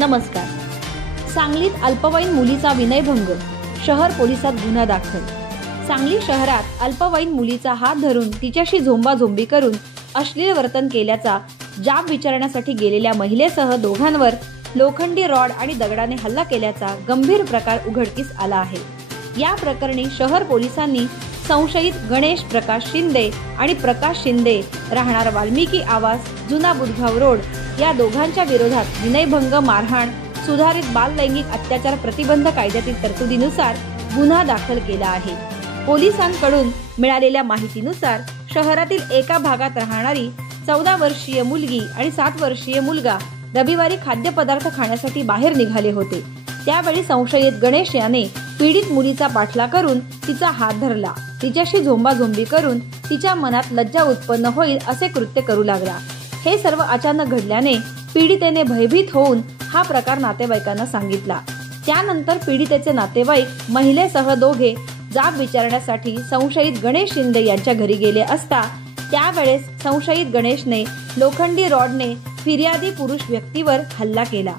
नमस्कार। सांगलीत अल्पवयीन मुलीचा विनयभंग, शहर पोलिसात गुन्हा दाखल। सांगली शहरात अल्पवयीन मुलीचा हात धरून तिच्याशी झोंबाझोंबी करून अश्लील वर्तन केल्याचा जाब विचारण्यासाठी गेलेल्या महिलेसह दोघांवर लोखंडी रॉड आणि दगडाने हल्ला केल्याचा गंभीर प्रकार उघडकीस आला आहे। या प्रकरणी शहर पोलिसांनी संशयित गणेश प्रकाश शिंदे आणि प्रकाश शिंदे राहणार वाल्मिकी आवास, जुना बुधगाव रोड या दोघांच्या विरोधात विनयभंग, मारहाण, सुधारित बाल लैंगिक अत्याचार प्रतिबंध कायद्यातील तरतुदीनुसार गुन्हा दाखल केला आहे। पोलिसांकडून मिळालेल्या माहितीनुसार शहरातील एका भागात राहणारी 14 वर्षीय मुलगी आणि 7 वर्षीय मुलगा रविवारी खाद्यपदार्थ खाण्यासाठी बाहेर निघाले होते। त्यावेळी संशयित गणेश याने पीडित मुलीचा पाठलाग करून तिचा हात धरला, तिच्याशी झोंबाझोंबी करून तिच्या मनात लज्जा उत्पन्न होईल असे कृत्य करू लागला। हे सर्व अचानक घडल्याने पीडितेने भयभीत होऊन हा प्रकार नातेवाईकांना सांगितला। त्यानंतर पीडितेचे नातेवाईक महिलेसह दोघे जाब विचारण्यासाठी संशयित गणेश शिंदे यांच्या घरी गेले असता त्यावेळेस संशयित गणेशने लोखंडी रॉडने फिर्यादी पुरुष व्यक्तीवर हल्ला केला।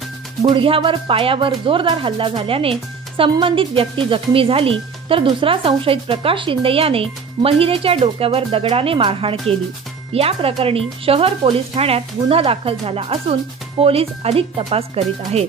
गुडघ्यावर, पायावर जोरदार हल्ला झाल्याने संबंधित व्यक्ती जखमी झाली, तर दुसरा संशयित प्रकाश शिंदे याने महिलेच्या डोक्यावर दगडाने मारहाण केली। या प्रकरणी शहर पोलीस ठाण्यात गुन्हा दाखल झाला असून पोलीस अधिक तपास करीत आहेत।